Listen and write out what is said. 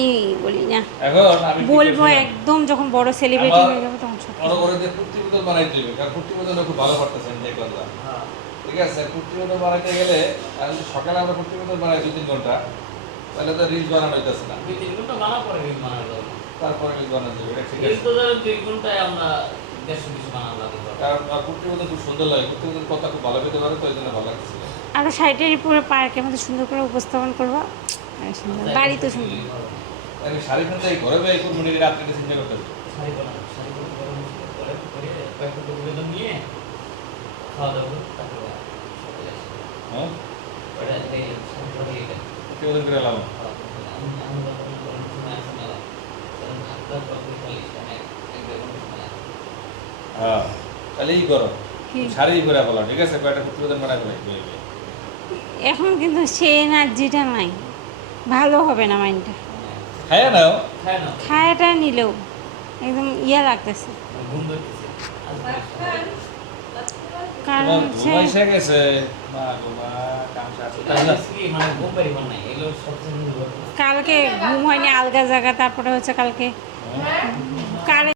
এই বলি না। এখন আমি কি বলব একদম যখন বড় সেলিব্রিটি হয়ে যাব তখন মনে করে যে কুর্তি বোতল বানাইতে হবে কারণ কুর্তি বোতল খুব ভালো পারতেছেন দেখলাম না। ঠিক আছে কুর্তি বোতল বানাইতে গেলে আর সকালে আমরা কুর্তি বোতল বানাই দুই তিন ঘণ্টা তাহলে তো রিলস বানানো হইতেছে না। দুই তিন ঘণ্টা বানা পরে বানানো তারপরে রিলস বানানো যাবে ঠিক আছে। তো ধরেন দুই ঘন্টায় আমরা দেড়শো বানানো লাগে কারণ কুর্তি বোতল খুব সুন্দর লাগে কুর্তি বোতল কথা খুব ভালো পেতে পারে তো এই জন্য ভালো লাগতেছিল আরও শাড়িটার উপরে পার্কের মধ্যে সুন্দর করে উপস্থাপন করব। বাড়ি তো সুন্দর। আমি শাড়ি এই ঘরে ভাই কোন মিনিট রাত্রে চিন্তা করতে হবে। শাড়ি। হ্যাঁ। হ্যাঁ তাহলে এই করো। কি? শাড়ি করে বলো ঠিক আছে? এখন কিন্তু সে এনার্জিটা নাই ভালো হবে না মাইন্ডটা। নাও। খায় না খায়াটা নিলেও একদম ইয়া লাগতেছে। কারণ হচ্ছে গেছে। কি মানে। কালকে ঘুম হয়নি আলগা জায়গা তারপরে হচ্ছে কালকে কারে